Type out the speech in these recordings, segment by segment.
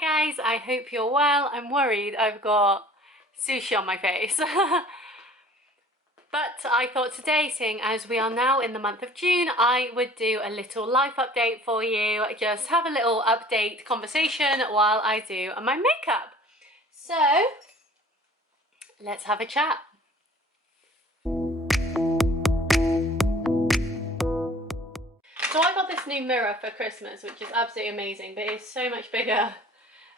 Hi guys, I hope you're well. I'm worried I've got sushi on my face. But I thought today, seeing as we are now in the month of June, I would do a little life update for you. Just have a little update conversation while I do my makeup. So, let's have a chat. So I got this new mirror for Christmas, which is absolutely amazing, but it's so much bigger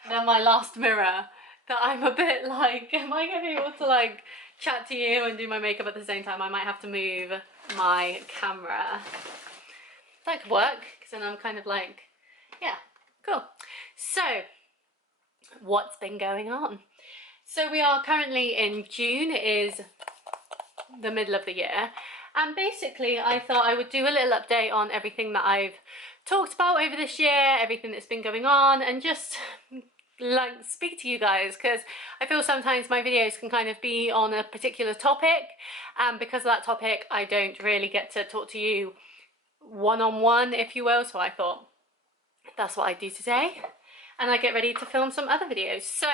than my last mirror that I'm a bit like, am I going to be able to like chat to you and do my makeup at the same time? I might have to move my camera. That could work, because then I'm kind of like, yeah, cool. So, what's been going on? So we are currently in June, it is the middle of the year, and basically I thought I would do a little update on everything that I've talked about over this year, everything that's been going on, and just like speak to you guys, because I feel sometimes my videos can kind of be on a particular topic, and because of that topic I don't really get to talk to you one-on-one, if you will. So I thought that's what I do today, and I get ready to film some other videos. So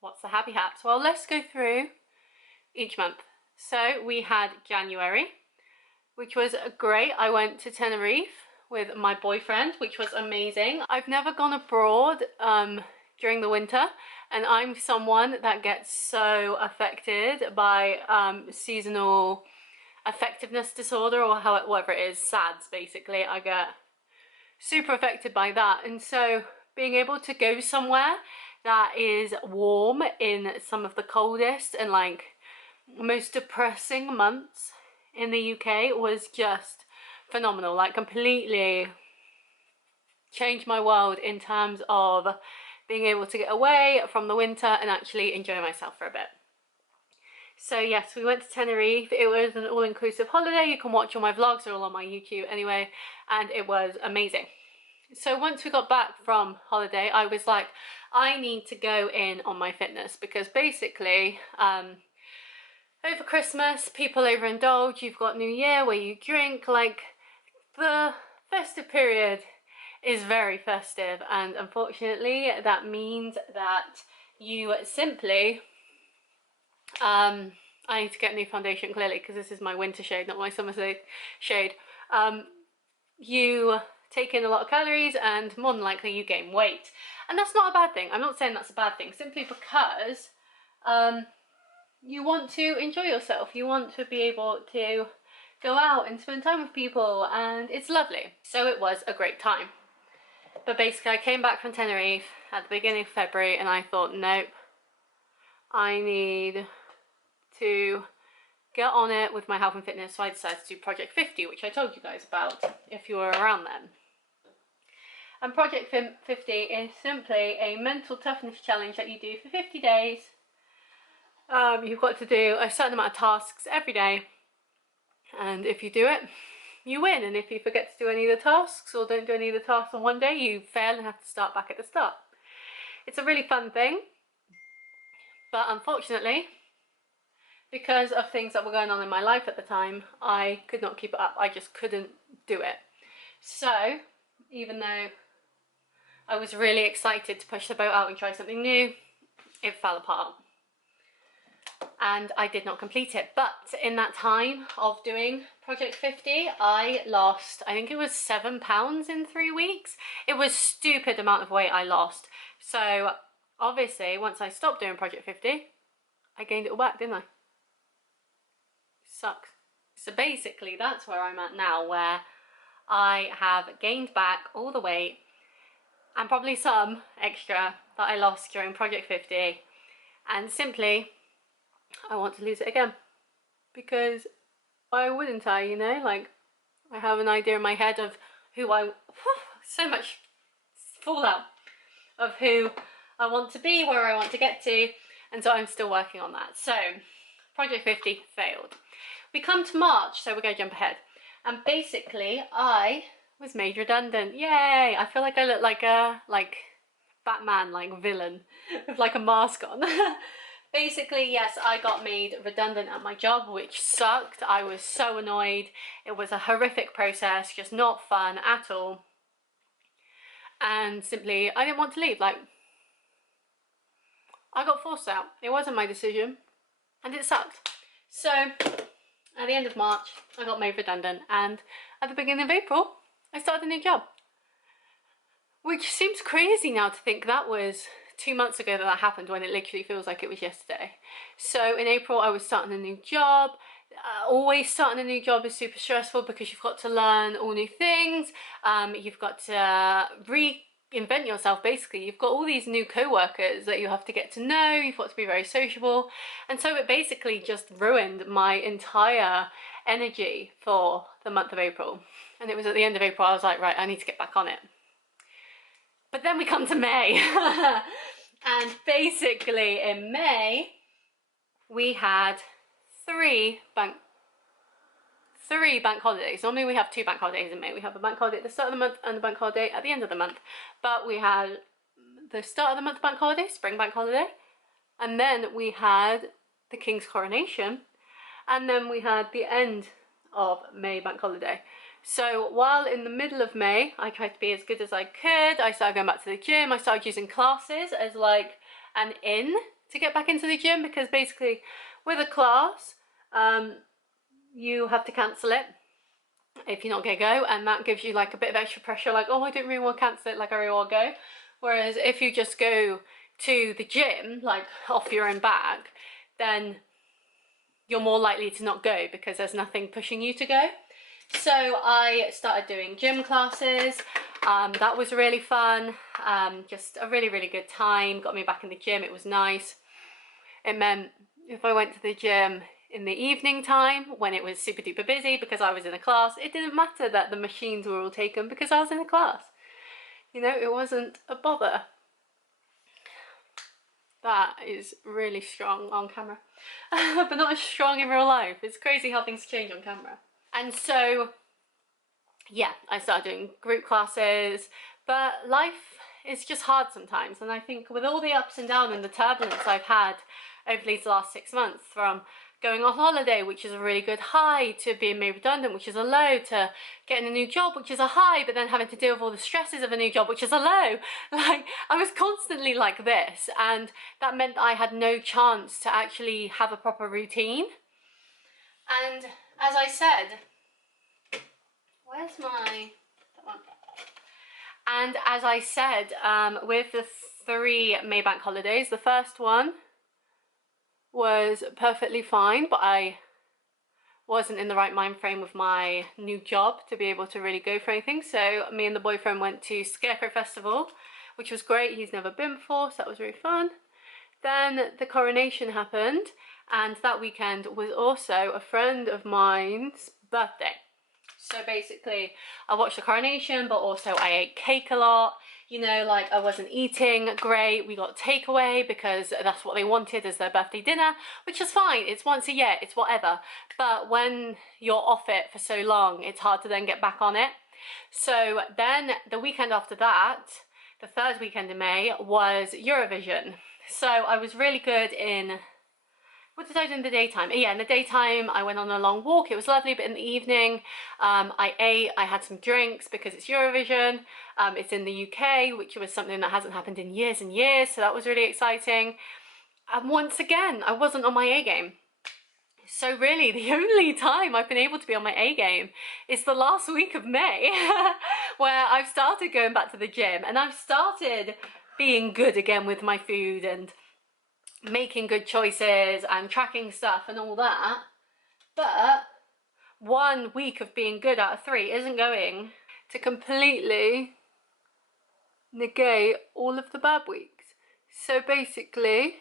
what's the happy hats? Well, let's go through each month. So we had January, which was great. I went to Tenerife with my boyfriend, which was amazing. I've never gone abroad during the winter, and I'm someone that gets so affected by seasonal affectiveness disorder, or whatever it is, SADS basically. I get super affected by that, and so being able to go somewhere that is warm in some of the coldest and like most depressing months in the UK was just phenomenal. Like completely changed my world in terms of being able to get away from the winter and actually enjoy myself for a bit. So yes, we went to Tenerife. It was an all-inclusive holiday. You can watch all my vlogs, they're all on my YouTube anyway, and it was amazing. So once we got back from holiday, I was like, I need to go in on my fitness, because basically over Christmas people overindulge. You've got New Year where you drink, like the festive period is very festive, and unfortunately that means that you simply I need to get a new foundation clearly, because this is my winter shade, not my summer shade. You take in a lot of calories and more than likely you gain weight, and that's not a bad thing. I'm not saying that's a bad thing, simply because you want to enjoy yourself, you want to be able to go out and spend time with people, and it's lovely. So it was a great time. But basically I came back from Tenerife at the beginning of February and I thought, nope, I need to get on it with my health and fitness. So I decided to do Project 50, which I told you guys about if you were around then. And Project 50 is simply a mental toughness challenge that you do for 50 days. You've got to do a certain amount of tasks every day, and if you do it, you win. And if you forget to do any of the tasks or don't do any of the tasks on one day, you fail and have to start back at the start. It's a really fun thing, but unfortunately, because of things that were going on in my life at the time, I could not keep it up. I just couldn't do it. So even though I was really excited to push the boat out and try something new, it fell apart and I did not complete it. But in that time of doing Project 50, I lost, I think it was 7 pounds in 3 weeks. It was a stupid amount of weight I lost. So obviously once I stopped doing Project 50, I gained it all back, didn't I? Sucks. So basically that's where I'm at now, where I have gained back all the weight and probably some extra that I lost during Project 50, and simply I want to lose it again, because why wouldn't I, you know? Like, I have an idea in my head of who so much fallout of who I want to be, where I want to get to, and so I'm still working on that. So Project 50 failed. We come to March, so we're going to jump ahead, and basically I was made redundant. Yay! I feel like I look like a Batman villain with like a mask on. Basically, yes, I got made redundant at my job, which sucked. I was so annoyed. It was a horrific process, just not fun at all. and simply I didn't want to leave. Like, I got forced out. It wasn't my decision, and it sucked. So at the end of March, I got made redundant, and at the beginning of April, I started a new job. Which seems crazy now to think that was 2 months ago that happened, when it literally feels like it was yesterday. So in April, I was starting a new job. Always starting a new job is super stressful because you've got to learn all new things. You've got to reinvent yourself, basically. You've got all these new co-workers that you have to get to know. You've got to be very sociable. And so it basically just ruined my entire energy for the month of April. And it was at the end of April, I was like, right, I need to get back on it. But then we come to May. And basically in May, we had three bank holidays. Normally we have 2 bank holidays in May. We have a bank holiday at the start of the month and a bank holiday at the end of the month. But we had the start of the month bank holiday, spring bank holiday, and then we had the King's coronation, and then we had the end of May bank holiday. So while in the middle of May, I tried to be as good as I could. I started going back to the gym. I started using classes as like an in to get back into the gym, because basically with a class, you have to cancel it if you're not gonna go, and that gives you like a bit of extra pressure, like, oh, I don't really want to cancel it, like I really want to go. Whereas if you just go to the gym, like off your own back, then you're more likely to not go because there's nothing pushing you to go. So I started doing gym classes. That was really fun. Just a really, really good time. Got me back in the gym. It was nice. It meant if I went to the gym in the evening time when it was super duper busy because I was in a class, it didn't matter that the machines were all taken because I was in a class. You know, it wasn't a bother. That is really strong on camera, but not as strong in real life. It's crazy how things change on camera. And so, yeah, I started doing group classes, but life is just hard sometimes. And I think with all the ups and downs and the turbulence I've had over these last 6 months, from going on holiday, which is a really good high, to being made redundant, which is a low, to getting a new job, which is a high, but then having to deal with all the stresses of a new job, which is a low. Like, I was constantly like this, and that meant I had no chance to actually have a proper routine. And as I said, where's my, that one? And as I said, with the 3 May bank holidays, the first one was perfectly fine, but I wasn't in the right mind frame with my new job to be able to really go for anything. So me and the boyfriend went to Scarecrow Festival, which was great. He's never been before, so that was really fun. Then the coronation happened, and that weekend was also a friend of mine's birthday. So basically, I watched the coronation, but also I ate cake a lot. You know, like, I wasn't eating great. We got takeaway because that's what they wanted as their birthday dinner, which is fine. It's once a year, it's whatever. But when you're off it for so long, it's hard to then get back on it. So then the weekend after that, the 3rd weekend in May, was Eurovision. So I was really good in, what did I do in the daytime? Yeah, in the daytime, I went on a long walk. It was lovely, but in the evening, I ate, I had some drinks because it's Eurovision. It's in the UK, which was something that hasn't happened in years and years, so that was really exciting. And once again, I wasn't on my A game. So really, the only time I've been able to be on my A game is the last week of May, where I've started going back to the gym, and I've started being good again with my food and making good choices and tracking stuff and all that. But 1 week of being good out of 3 isn't going to completely negate all of the bad weeks. So basically,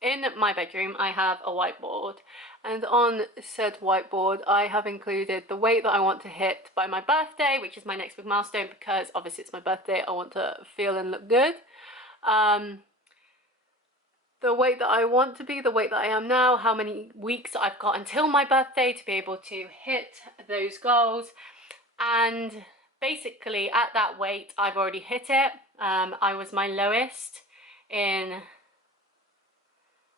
in my bedroom, I have a whiteboard, and on said whiteboard, I have included the weight that I want to hit by my birthday, which is my next big milestone, because obviously it's my birthday, I want to feel and look good. The weight that I want to be, the weight that I am now, how many weeks I've got until my birthday to be able to hit those goals. And basically at that weight, I've already hit it. I was my lowest in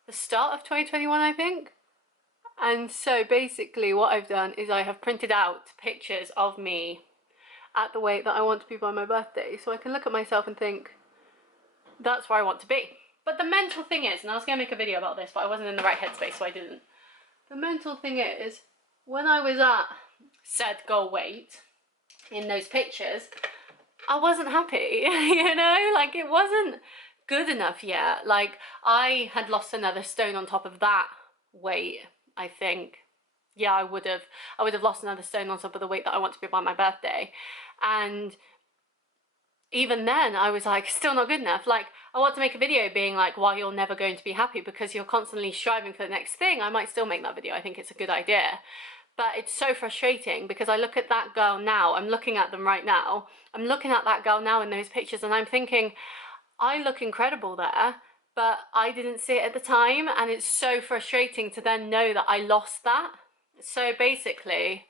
the start of 2021, I think. And so basically what I've done is I have printed out pictures of me at the weight that I want to be by my birthday. So I can look at myself and think, that's where I want to be. But the mental thing is, and I was going to make a video about this, but I wasn't in the right headspace, so I didn't. The mental thing is, when I was at said goal weight in those pictures, I wasn't happy, you know, like it wasn't good enough yet. Like I had lost another stone on top of that weight, I think. Yeah, I would have lost another stone on top of the weight that I want to be by my birthday. And even then I was like, still not good enough. Like I want to make a video being like why you're never going to be happy because you're constantly striving for the next thing. I might still make that video. I think it's a good idea. But it's so frustrating because I look at that girl now, I'm looking at them right now, I'm looking at that girl now in those pictures and I'm thinking, I look incredible there, but I didn't see it at the time, and it's so frustrating to then know that I lost that. So basically,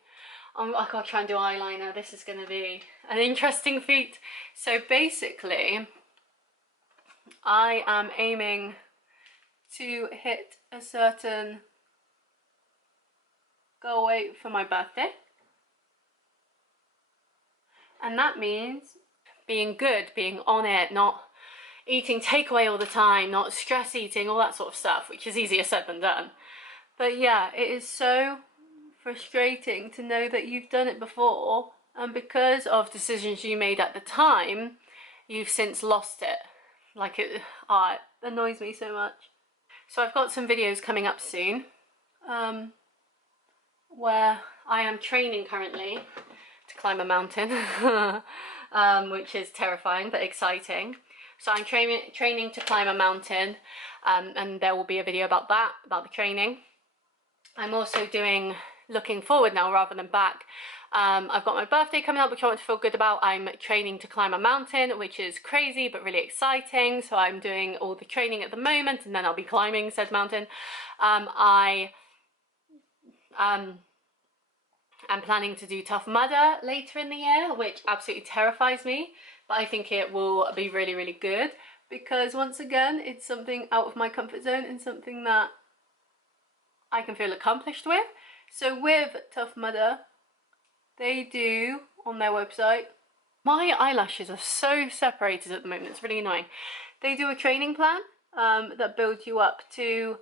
I gotta try and do eyeliner, this is gonna be an interesting feat. So basically, I am aiming to hit a certain goal weight for my birthday, and that means being good, being on it, not eating takeaway all the time, not stress eating, all that sort of stuff, which is easier said than done. But yeah, it is so frustrating to know that you've done it before, and because of decisions you made at the time, you've since lost it. Like it annoys me so much. So I've got some videos coming up soon, where I am training currently to climb a mountain, which is terrifying but exciting. So I'm training to climb a mountain, and there will be a video about that, about the training. I'm also looking forward now rather than back. I've got my birthday coming up, which I want to feel good about. I'm training to climb a mountain, which is crazy but really exciting. So I'm doing all the training at the moment, and then I'll be climbing said mountain. I'm planning to do Tough Mudder later in the year, which absolutely terrifies me, but I think it will be really, really good because once again, it's something out of my comfort zone and something that I can feel accomplished with. So with Tough Mudder, they do on their website, my eyelashes are so separated at the moment, it's really annoying. They do a training plan that builds you up to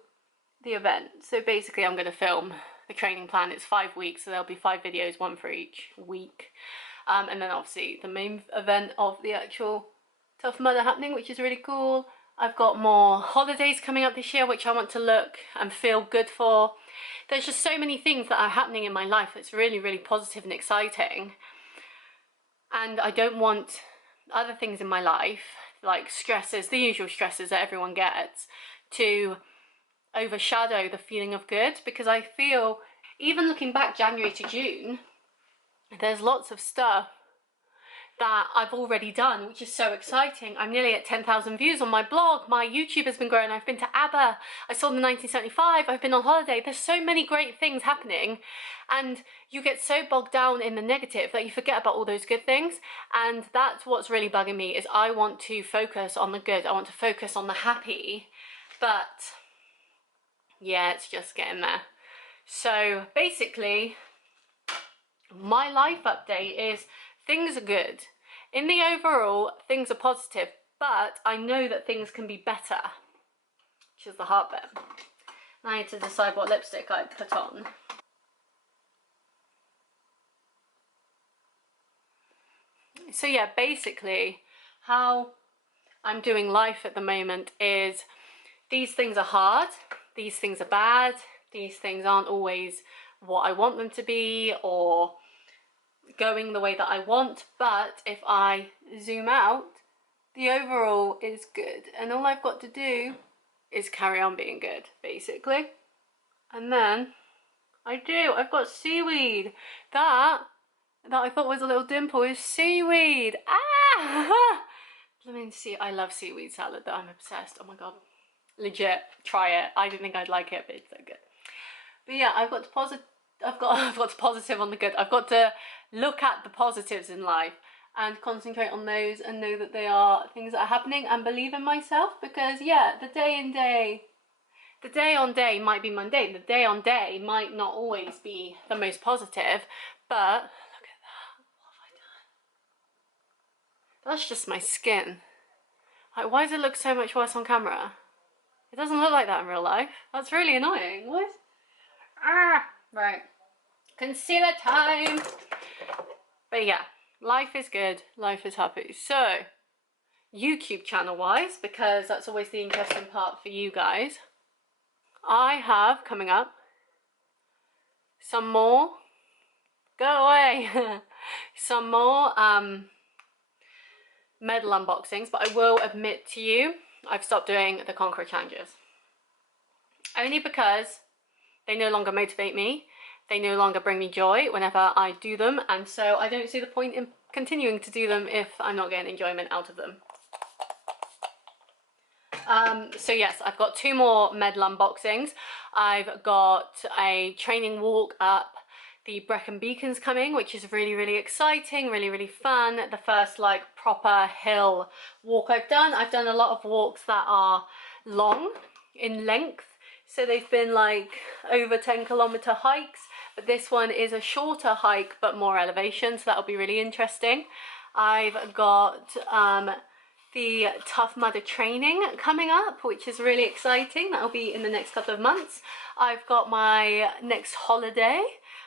the event. So basically I'm going to film the training plan. It's 5 weeks, so there'll be 5 videos, one for each week. And then obviously the main event of the actual Tough Mudder happening, which is really cool. I've got more holidays coming up this year, which I want to look and feel good for. There's just so many things that are happening in my life that's really, really positive and exciting. And I don't want other things in my life, like stresses, the usual stresses that everyone gets, to overshadow the feeling of good, because I feel, even looking back January to June, there's lots of stuff that I've already done, which is so exciting. I'm nearly at 10,000 views on my blog. My YouTube has been growing. I've been to ABBA. I saw them in 1975. I've been on holiday. There's so many great things happening, and you get so bogged down in the negative that you forget about all those good things. And that's what's really bugging me, is I want to focus on the good. I want to focus on the happy, but yeah, it's just getting there. So basically, my life update is things are good. In the overall, things are positive, but I know that things can be better, which is the hard bit. I need to decide what lipstick I put on. So yeah, basically, how I'm doing life at the moment is these things are hard, these things are bad, these things aren't always what I want them to be or going the way that I want, but if I zoom out, the overall is good, and all I've got to do is carry on being good, basically. And then I've got seaweed. That I thought was a little dimple is seaweed. Ah! I love seaweed salad though, I'm obsessed. Oh my god. Legit, try it. I didn't think I'd like it, but it's so good. But yeah, I've got to positive on the good. I've got to look at the positives in life and concentrate on those and know that they are things that are happening and believe in myself, because yeah, the day on day might be mundane. The day on day might not always be the most positive, but look at that. What have I done? That's just my skin. Like, why does it look so much worse on camera? It doesn't look like that in real life. That's really annoying. What? Right. Concealer time. But yeah, life is good. Life is happy. So, YouTube channel wise, because that's always the interesting part for you guys, I have coming up some more, go away, some more medal unboxings, but I will admit to you, I've stopped doing the Conqueror challenges. Only because they no longer motivate me, they no longer bring me joy whenever I do them, and so I don't see the point in continuing to do them if I'm not getting enjoyment out of them. So yes, I've got 2 more medal unboxings. I've got a training walk up the Brecon Beacons coming, which is really, really exciting, really, really fun. The first like proper hill walk I've done. I've done a lot of walks that are long in length. So they've been like over 10-kilometer hikes, but this one is a shorter hike, but more elevation. So that'll be really interesting. I've got, the Tough Mudder training coming up, which is really exciting. That'll be in the next couple of months. I've got my next holiday,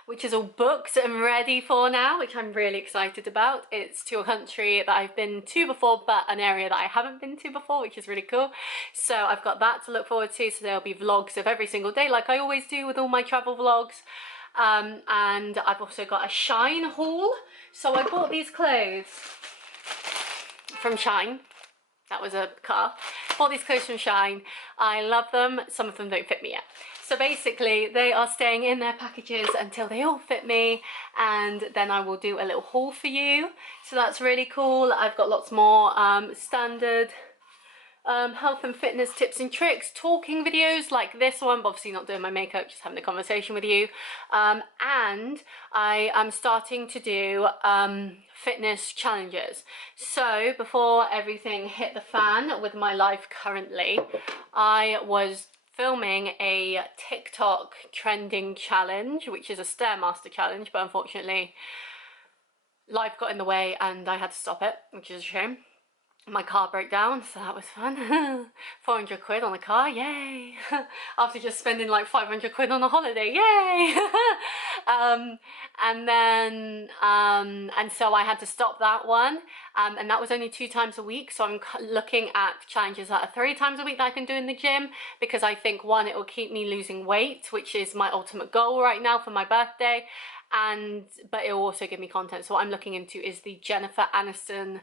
which is all booked and ready for now, which I'm really excited about. It's to a country that I've been to before, but an area that I haven't been to before, which is really cool. So I've got that to look forward to. So there'll be vlogs of every single day, like I always do with all my travel vlogs. And I've also got a Shine haul. So I bought these clothes from Shine. That was a car. Bought these clothes from Shine. I love them. Some of them don't fit me yet. So basically they are staying in their packages until they all fit me, and then I will do a little haul for you. So that's really cool. I've got lots more standard health and fitness tips and tricks, talking videos like this one, but obviously not doing my makeup, just having a conversation with you. And I am starting to do fitness challenges. So before everything hit the fan with my life currently, I was filming a TikTok trending challenge, which is a Stairmaster challenge, but unfortunately life got in the way and I had to stop it, which is a shame. My car broke down, so that was fun. 400 quid on the car, yay! After just spending like 500 quid on a holiday, yay! And so I had to stop that one, and that was only 2 times a week. So I'm looking at challenges that are 3 times a week that I can do in the gym, because I think, one, it will keep me losing weight, which is my ultimate goal right now for my birthday, but it will also give me content. So what I'm looking into is the Jennifer Aniston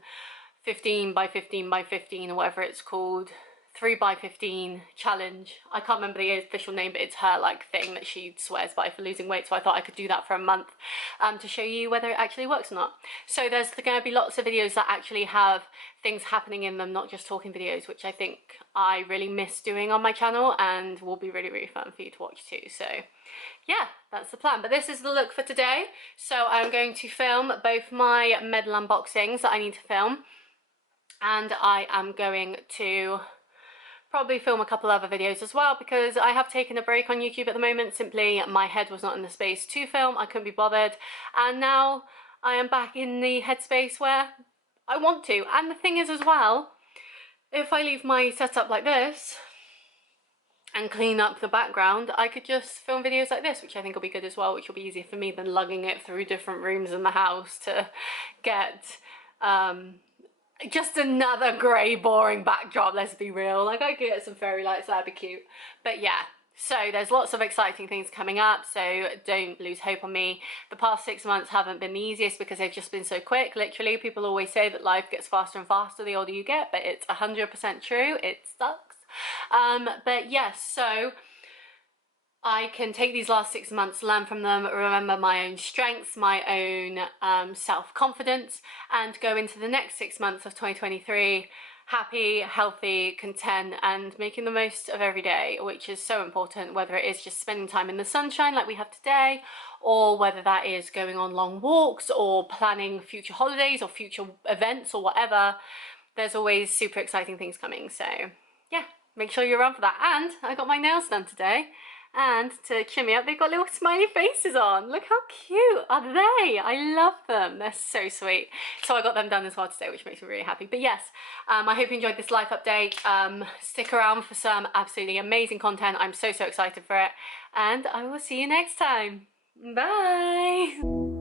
15 by 15 by 15 or whatever it's called, 3 by 15 challenge. I can't remember the official name, but it's her like thing that she swears by for losing weight. So I thought I could do that for a month to show you whether it actually works or not. So there's going to be lots of videos that actually have things happening in them, not just talking videos, which I think I really miss doing on my channel and will be really, really fun for you to watch too. So yeah, that's the plan. But this is the look for today. So I'm going to film both my medal unboxings that I need to film, and I am going to probably film a couple other videos as well, because I have taken a break on YouTube at the moment. Simply my head was not in the space to film, I couldn't be bothered, and now I am back in the headspace where I want to. And the thing is as well, if I leave my setup like this and clean up the background, I could just film videos like this, which I think will be good as well, which will be easier for me than lugging it through different rooms in the house to get just another grey boring backdrop. Let's be real, like I could get some fairy lights, that'd be cute. But yeah, so there's lots of exciting things coming up, so don't lose hope on me. The past 6 months haven't been the easiest because they've just been so quick. Literally, people always say that life gets faster and faster the older you get, but it's 100% true. It sucks. But yes, so I can take these last 6 months, learn from them, remember my own strengths, my own self-confidence, and go into the next 6 months of 2023 happy, healthy, content, and making the most of every day, which is so important, whether it is just spending time in the sunshine like we have today, or whether that is going on long walks or planning future holidays or future events or whatever. There's always super exciting things coming, so yeah, make sure you're around for that. And I got my nails done today. And to cheer me up, they've got little smiley faces on. Look how cute are they? I love them. They're so sweet. So I got them done as well today, which makes me really happy. But yes, I hope you enjoyed this life update. Stick around for some absolutely amazing content. I'm so excited for it. And I will see you next time. Bye.